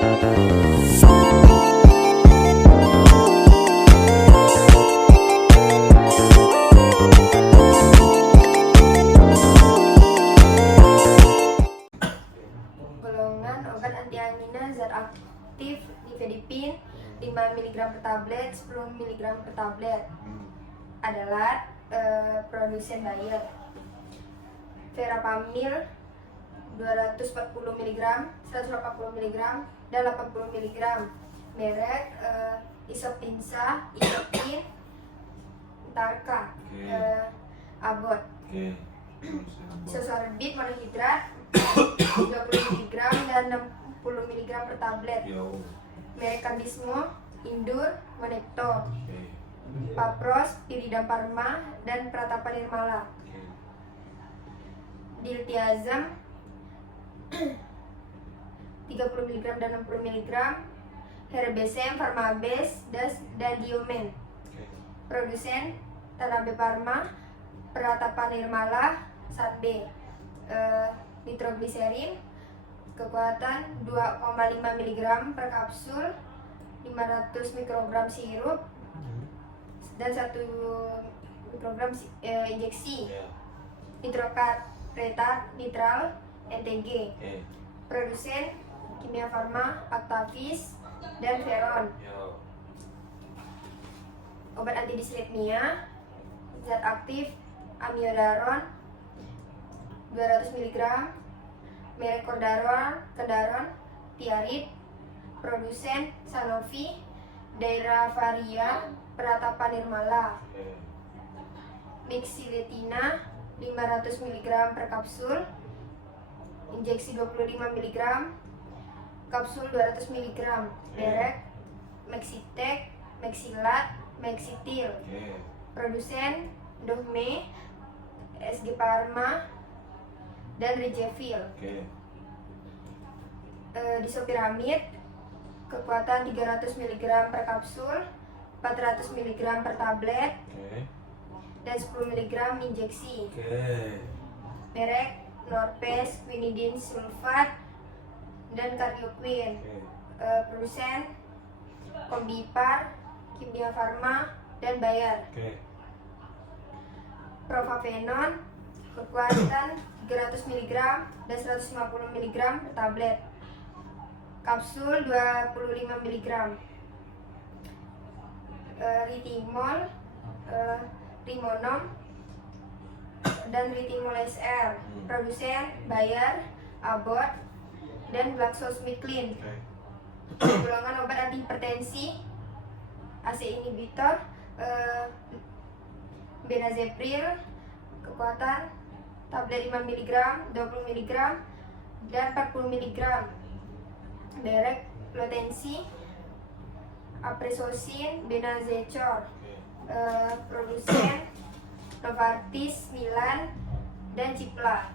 Golongan obat antiangina zat aktif nifedipin 5 mg per tablet, 10 mg per tablet adalah produsen Bayer. Verapamil 240 mg, 180 mg, dan 80 mg. Merek Isopinsa, Isopin, Tarka, Abbott. Isosorbit monohidrat 20 mg dan 60 mg per tablet. Merek Candismo, Indur, Monekto, Papros, Piridam Pharma, dan Pratapa Nirmala. Diltiazem 30 mg dan 60 mg. Herbesem, Pharmabes, dan Diomen. Produsen Tanabe Pharma, Pratapa Nirmala, Sanbe. Nitrogliserin kekuatan 2,5 mg per kapsul, 500 mikrogram sirup, dan 1 mikrogram injeksi. Nitrokaretat nitral, NTG. Produsen Kimia Farma, Actavis, dan Veron. Obat antidislipidemia zat aktif amiodaron 200 mg. Merek Kendaron, Tiarit. Produsen Sanofi, Dairavaria, Pratapa Nirmala. Mixiletina 500 mg per kapsul, injeksi 25 mg, kapsul 200 mg. Merek Mexitek, Mexilat, Mexitil. Produsen Dohme, SG Pharma, dan Regevil. Disopiramid kekuatan 300 mg per kapsul, 400 mg per tablet, dan 10 mg injeksi. Merek Norpes, Quinidin Sulfat, dan Cardioquin. Produsen Kombipar, Kimia Farma, dan Bayer. Profafenon kekuatan 300 mg dan 150 mg per tablet, kapsul 25 mg. Ritimol, Rimonom, dan Ritimol SR. Produsen Bayer, Abbott, dan GlaxoSmithKline. Golongan obat antihipertensi ACE inhibitor, Benazepril kekuatan tablet 5 mg, 20 mg, dan 40 mg. Merek Lotensi, Apresosin, Benazecor. Produsen Novartis, Milan, dan Cipla.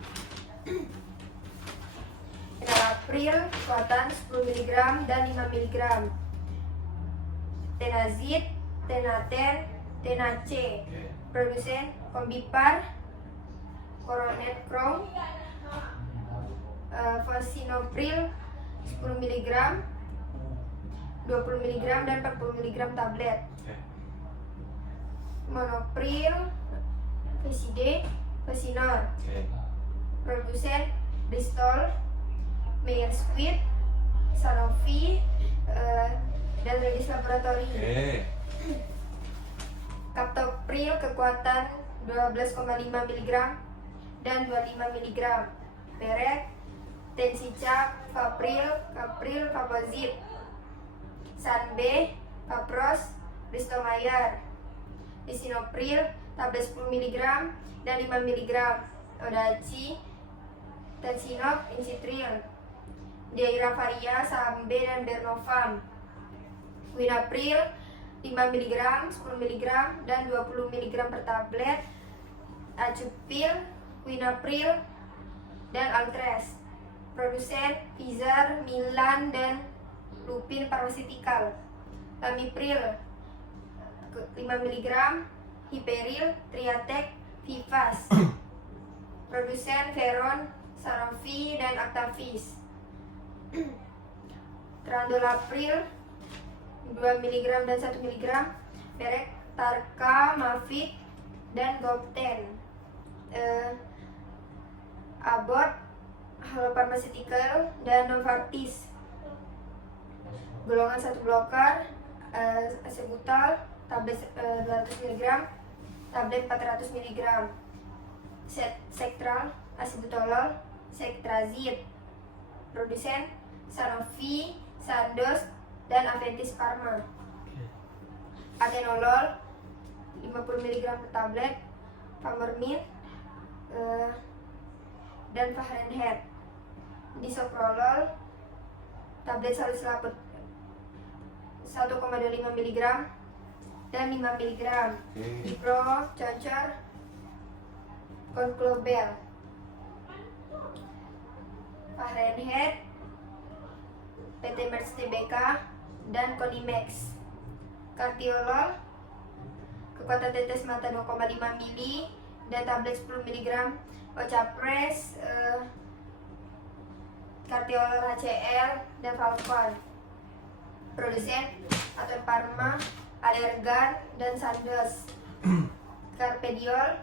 Enalapril kekuatan 10 mg dan 5 mg. Tenazid, Tenaten, Tenace. Produsen Kombipar, Coronet Crown. Fosinopril 10 mg, 20 mg, dan 40 mg tablet. Monopril, Veside, Vesinor. Produsen Bristol, Meyer Squibb, Sanofi, dan Redis Laboratory. Captopril kekuatan 12,5 mg dan 25 mg. Merek Tensica, Capril, Fabozid, Sanbe, Papros, Bristol-Myers. Lisinopril tablet 10 mg dan 5 mg. Odaci, Tensinop, Incitril. Dairavaria, Sambe, dan Bernovam. Winapril 5 mg, 10 mg, dan 20 mg per tablet. Acupil, Winapril, dan Altres. Produsen Pfizer, Milan, dan Lupin Pharmaceutical. Lamipril 5 mg, Hiperil, Triatek, Vivas. Produsen Veron, Sanofi, dan Actavis. Trandolapril 2 mg dan 1 mg, merek Tarka, Mavit, dan Gopten. Abbott, Halo Pharmaceutical, dan Novartis. Golongan 1 bloker, Acebutol, tablet 200 mg, tablet 400 mg. Sektral, Acebutolol, Sektrazid. Produsen Sanofi, Sandoz, dan Aventis Pharma. Atenolol 50 mg per tablet, Famormin, dan Fahrenheit. Disoprolol, tablet salur selaput 1,25 mg dan 5 mg. Dipro, Concor, Conclobel. Fahrenheit, PT Merz Tbk, dan Konimex. Cartiolol, kekuatan tetes mata 2,5 mili dan tablet 10 mg. Ocapres, Cartiolol HCl, dan Valcon. Produsen Aton Pharma, Allergan, dan Sandoz. Carpediol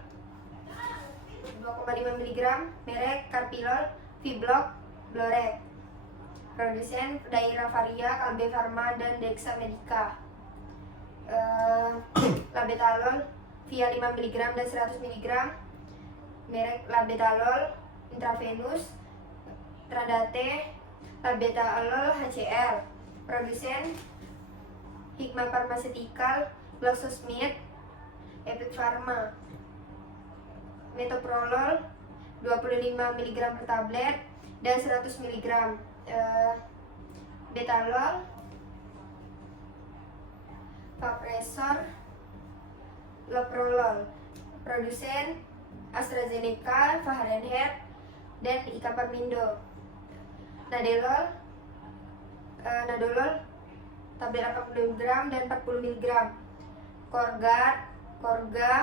2,5 mg, merek Carpilol, Vibloc, Bloret. Produsen Daira Varia, Kalbe Pharma, dan Dexa Medica. Labetalol via 5 mg dan 100 mg, merek Labetalol intravenus, Tradate, Labetalol HCl. Produsen Hikma Pharmaceutical, GlaxoSmith, Epic Pharma. Metoprolol 25 mg per tablet dan 100 mg. Betalol, Vapresor, Loprolol. Produsen AstraZeneca, Fahrenheit, dan Ikaparmindo. Nadolol, tablet 80 mg dan 40 mg. Korga,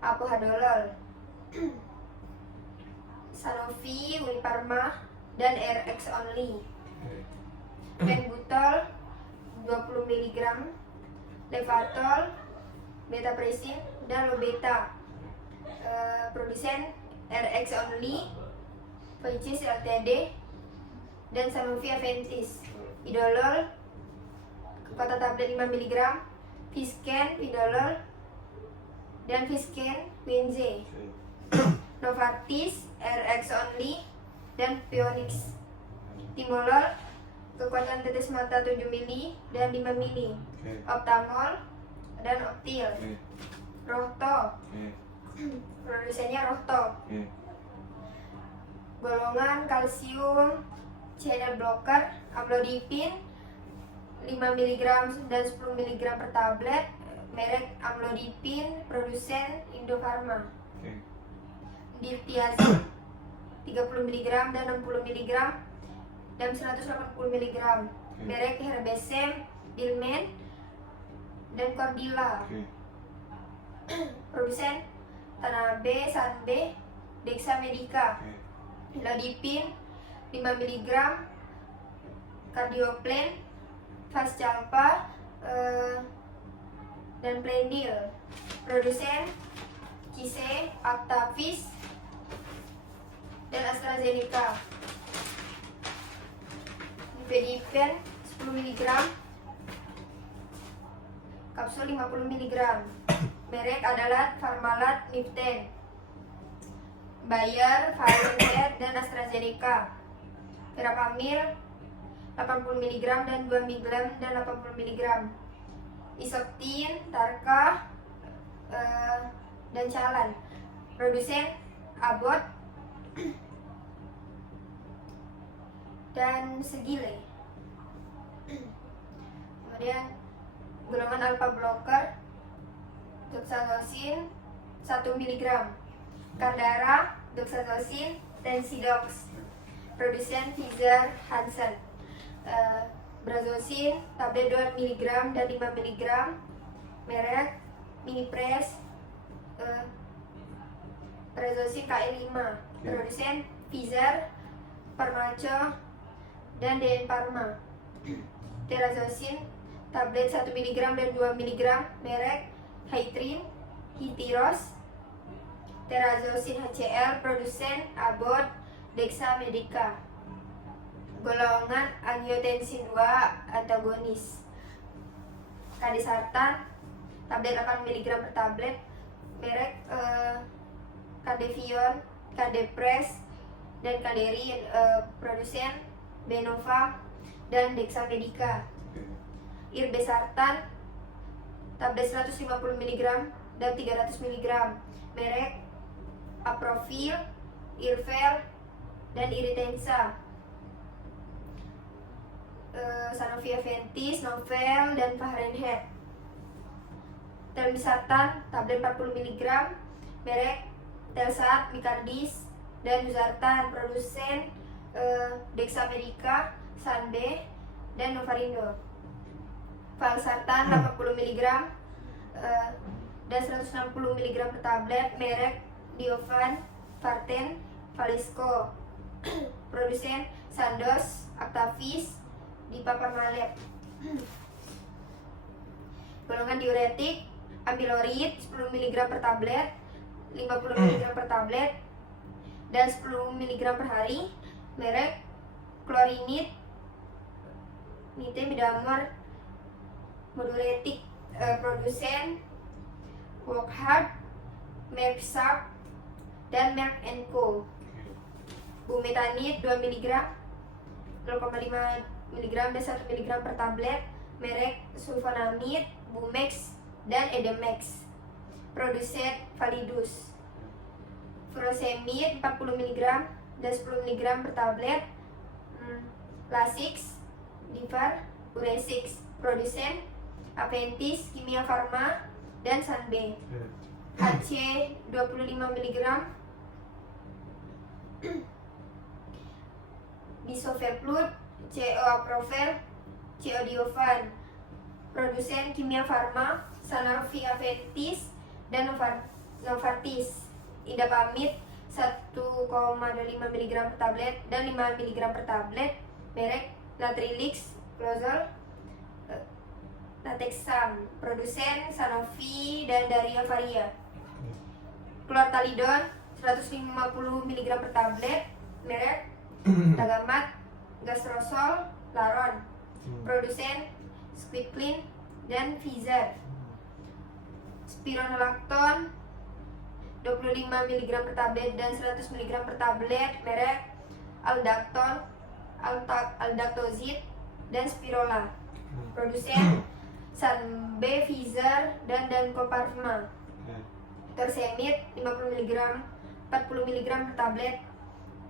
Apohadolol. Sanofi, Uniparma, dan RX Only. Penbutol 20 mg, Levatol, Betapresin, dan Lobeta. Produsen RX Only, Vicis Ltd, dan Sanofi Aventis. Idolol, kekuatan tablet 5 mg, Visken, Vidolol, dan Visken Winze. Novartis, RX Only, dan Pionix. Timolol, kekuatan tetes mata 7 mili dan 5 mili. Optamol, dan Optil. Rohto, produsennya Rohto. Golongan kalsium channel blocker, amlodipin 5 mg dan 10 mg per tablet, merek amlodipin, produsen Indofarma. Diltiazem 30 mg dan 60 mg dan 180 mg, merek Herbesem, Dilmen, dan Cordila. Produsen Tanabe, Sanbe, Dexa Medica. Lodipin 5 mg, Cardioplen, Fascalpa, dan Plendil. Produsen Kise, Actavis, dan AstraZeneca. Nifedipine 10 mg, kapsul 50 mg, merek adalah Parmalat, Niften. Bayer, Pfizer, dan AstraZeneca. Verapamil 80 mg dan 2 mg dan 80 mg. Isoptin, Tarka, dan Calan. Produsen Abbott dan Segile. Kemudian golongan alpha blocker, Doxazosin 1 mg, Cardara, Doxazosin, dan Sidox. Produsen Pfizer, Hansen. Brazosin, tablet 2 mg dan 5 mg, merek Minipres, Brazosin KE5. Produsen Pfizer, Farmaco, dan DN Pharma. Terazosin tablet 1 mg dan 2 mg merek Hytrin, Hitiros. Terazosin HCl produsen Abbott, Dexamedica. Golongan angiotensin 2 antagonis. Kadesartan tablet 8 mg per tablet merek Cadevion, Cadepres dan Caderin, produsen Benova dan Dexamedica. Irbesartan tablet 150 mg dan 300 mg merek Aprofil, Irvel dan Iritensa. Sanofi Aventis, Novel dan Fahrenheit. Telmisartan tablet 40 mg merek Telsat, Micardis dan Losartan, produsen Dexamedica, Sanbe dan Novarindo. Valsartan 80 mg dan 160 mg per tablet merek Diovan, Varten, Valesco, produsen Sandoz, Actavis, Dipapamalet. Golongan diuretik amyloid 10 mg per tablet, 50 mg per tablet dan 10 mg per hari merek Clorinid, Nitemidamer, Moduretik, produsen Wokhard, Merck Sharp dan Merck & Co. Bumetanid 2 mg, 0,5 mg dan 1 mg per tablet merek Sulfonamid, Bumex dan Edemex, produsen Validus. Furosemid 40 mg dan 10 mg per tablet Lasix, Divar, Uresix, produsen Aventis, Kimia Farma dan Sanbe. HC 25 mg Bisovelplut, CO Aprovel, CO Diovan, produsen Kimia Farma, Sanofi Aventis dan Novartis. Indapamid 1,25 mg per tablet dan 5 mg per tablet merek Natrilix, Clozol, Natexam, produsen Sanofi dan Daria Varia. Clortalidon 150 mg per tablet merek Tagamat, Gastrosol, Laron, produsen Squidclean dan Pfizer. Spironolactone 25 mg per tablet dan 100 mg per tablet merek Aldactone, Aldactozid dan Spirola, produsen Sanbe, Pfizer dan Danco Pharma. Torsemid 50 mg, 40 mg per tablet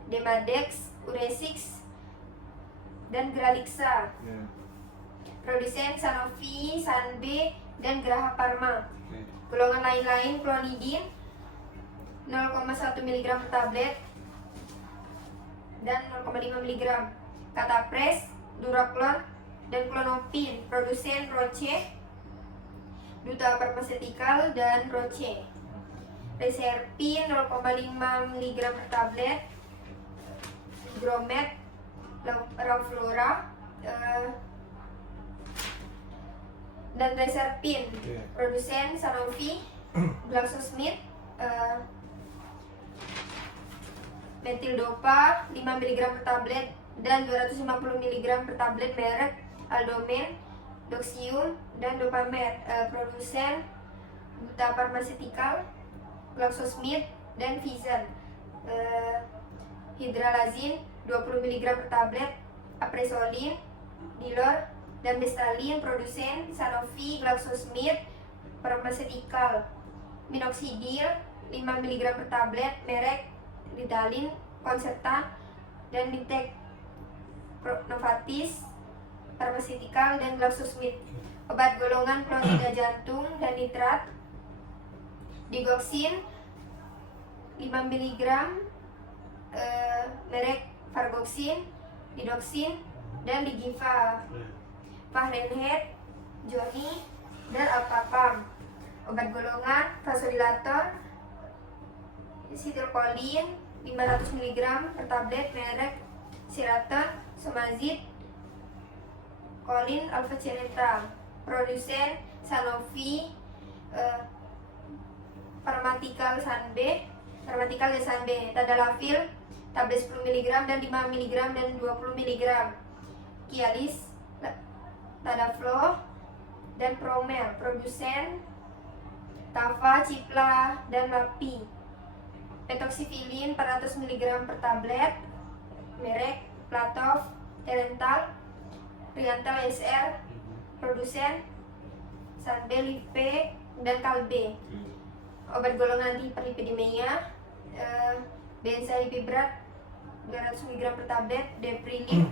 Demadex, Uresix dan Gralixa, produsen Sanofi, Sanbe dan Graha Pharma. Golongan lain-lain Clonidin 0,1 mg per tablet dan 0,5 mg, Catapres, Duraclon dan Clonopin, produsen Roche, Duta Pharmaceutical dan Roche. Reserpin 0,5 mg per tablet, Gromet, Ravflora dan Reserpin, produsen Sanofi, GlaxoSmith. Metildopa 5 mg per tablet dan 250 mg per tablet merek Aldomen, Doxium dan Dopamer, produsen Duta Pharmaceutical, GlaxoSmith dan Pfizer. Hydralazin 20 mg per tablet, Apresolin, Dilor dan Bestalin, produsen Sanofi, GlaxoSmith, Pharmaceutical. Minoxidil 5 mg per tablet merek Ritalin, Concerta dan Nitec, Novartis, Pharmaceutical dan GlaxoSmith. Obat golongan klorida jantung dan nitrat, Digoxin 5 mg merek Fargoxin, Didoxin dan Digiva. Fahrenheit, Joni dan Alpapam. Obat golongan vasodilator Citrulline 500 mg per tablet merek Seraton, Somazid Colin Alpha Cerebral. Produsen Sanofi, Pharmatical Sanbe, Tadalafil, tablet 10 mg dan 5 mg dan 20 mg. Cialis, Tadaflo, dan Promel. Produsen Tava, Cipla, dan Lapi. Petoxifilin 400 mg per tablet, merek Platov, Terental, Riantal SR. Produsen Sanbe, Lipe, dan Kalbe. Obat golongan hiperlipidemia, Benzahibibrat 200 mg per tablet, Deprilip,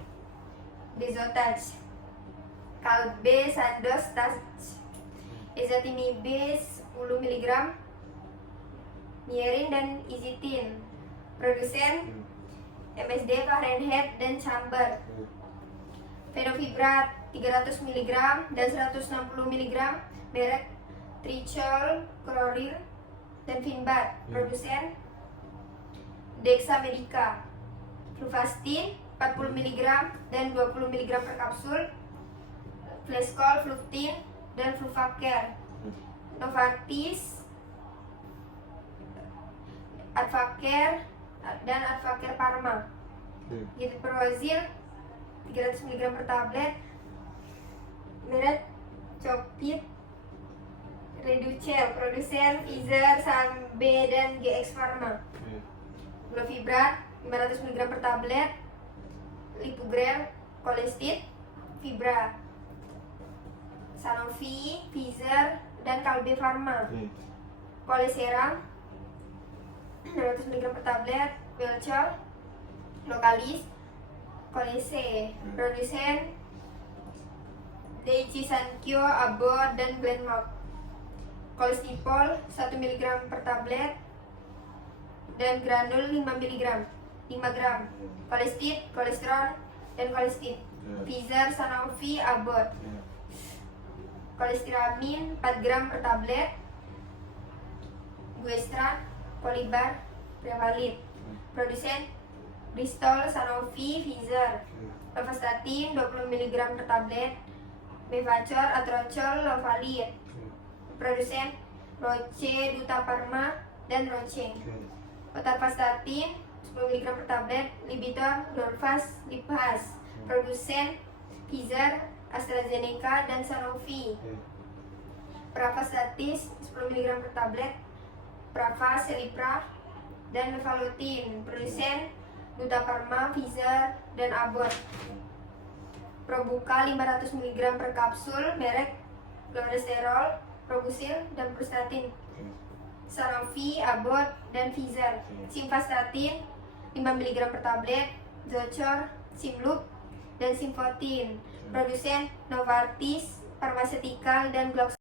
Desotage, Kalbe, Sandoz, Touch, Ezetimibe 10 mg, Mierin, dan Izitin. Produsen MSD, Fahrenheit, dan Chamber. Fenovibrat 300 mg dan 160 mg, merek Trichol, Chloril, dan Finbat. Produsen Dexamedica. Fluvastin 40 mg dan 20 mg per kapsul, Flescol, Fluftin, dan Fluvacare. Novartis, Advacare, dan Advacare Pharma. Gilprozil 300 mg per tablet, merek Copit, Reducel. Produsen Pfizer, Sanbe, dan GX Pharma. Glovibrat 500 mg per tablet, Lipogrel, Colestit, Fibra. Sanofi, Pfizer, dan Kalbe Pharma. Coleseram 200 mg per tablet, Welchol, Localis, Colese. Produsen Daiichi Sankyo, Abbott, dan Glenmark. Colestipol 1 mg per tablet dan granul 5 gram. Colestit, kolesterol, dan kolestit. Pfizer, Sanofi, Abbott. Kolestiramin 4 gram per tablet, Guestran, Polibar, Prevalit. Produsen Bristol, Sanofi, Pfizer. Lovastatin 20 mg per tablet, Mevacor, Atrocol, Lovalit. Produsen Roche, Duta Pharma, dan Roche. Otarvastatin 10 mg per tablet, Libitor, Norvas, Liphas. Produsen Pfizer, AstraZeneca, dan Sanofi. Pravastatin 10 mg per tablet, Prava, Selipra, dan Mevalutin. Produsen Duta Pharma, Pfizer, dan Abbott. Probuka 500 mg per kapsul, merek Loresterol, Probusil, dan Prostatin. Sanofi, Abbott, dan Pfizer. Simvastatin 5 mg per tablet, Zocor, Simloop, dan Simvatin. Produsen Novartis Pharmaceutical dan Glaxo.